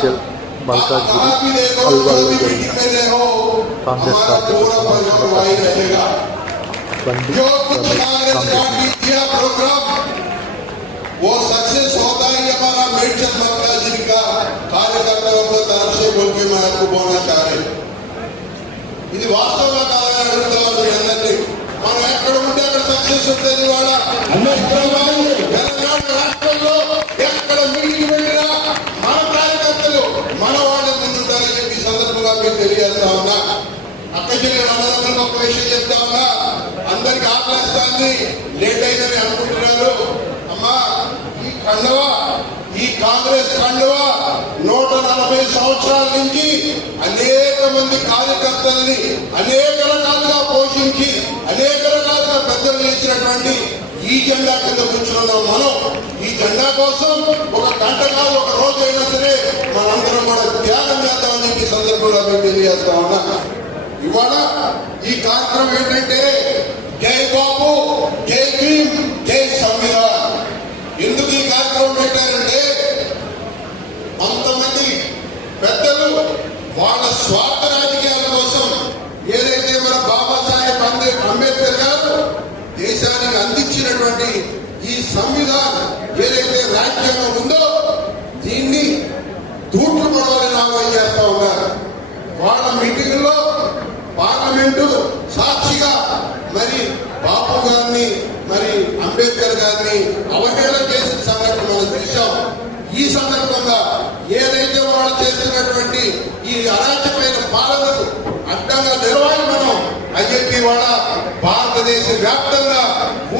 మేడ్చల్ మల్కాజ్గిరి అల్వాల్లో జరిగిన కాంగ్రెస్ కార్యకర్త సమావేశంలో పాల్గొన్న బండి वो सक्सेस होता है कि हमारा मेडचल मल्काज्गिरी का कार्यकर्ताओं की तरफ से बोल के मैं आपको बोलना चाह रहे ఇది వాస్తవంగా కావాలని అడుగుతున్నాను మీ అందరినీ. మనం ఎక్కడ ఉంటే అక్కడ సక్సెస్ ఉంటుంది. వాళ్ళ తెలంగాణ రాష్ట్రంలో ఎక్కడ మీటింగ్ వెళ్ళినా మన కార్యకర్తలు మన వాళ్ళ ముందుంటారని చెప్పి సందర్భంగా మీరు తెలియజేస్తా ఉన్నా. అక్కడికి నేను అన్నదమ్ములకు ఒక విషయం చెప్తా ఉన్నా. అందరికి ఆకలిస్తాన్ని లేట్ అయిందని అనుకుంటున్నారు. అమ్మా ఈ కండువా, ఈ కాంగ్రెస్ కండువా 140 సంవత్సరాల నుంచి అనేక మంది కార్యకర్తల్ని అనేక రకాలుగా పోషించి అనేక రకాలుగా పెద్దలు ఇచ్చినటువంటి ఈ జెండా కింద కూర్చున్నాం మనం. ఈ జెండా కోసం ఒక గంట కాదు, ఒక రోజు అయినా సరే మనందరం కూడా త్యాగం చేద్దామని చెప్పి సందర్భంలో మేము తెలియజేస్తా ఉన్నా. ఇవాళ ఈ కార్యక్రమం ఏంటంటే జై బాబు, జై భీమ్, జై సంవిధాన్. ఎందుకు ఈ కార్యక్రమం పెట్టారంటే కొంతమంది పెద్దలు వాళ్ళ స్వార్థ రాజకీయాల కోసం ఏదైతే మన బాబాసాహెబ్ అంబేద్కర్ గారు దేశానికి అందించినటువంటి ఈ సంవిధానం ఏదైతే రాజ్యాంగం ఉందో దీన్ని తూట్లు పడాలని ఆలోచన చేస్తా ఉన్నారు. వాళ్ళ మీటింగ్లో పార్లమెంటు సాక్షిగా మరి బాబు గారిని మరి అంబేద్కర్ గారిని అవహేళన చేసిన సంఘటన మనం చూసాం. ఈ సందర్భంగా ఏదైతే వాళ్ళు చేస్తున్నటువంటి ఈ అరాచకమైన పాలనకు అడ్డంగా నిలవాలి మనం అని చెప్పి వాళ్ళ భారతదేశ వ్యాప్తంగా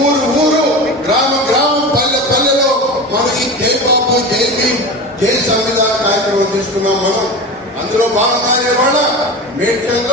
ఊరు ఊరు, గ్రామ గ్రామం, పల్లె పల్లెలో మనం ఈ జై బాబు, జై భీమ్, జై సంవిధాన కార్యక్రమం తీసుకున్నాం మనం. అందులో భాగంగా వాళ్ళ మేడ్చల్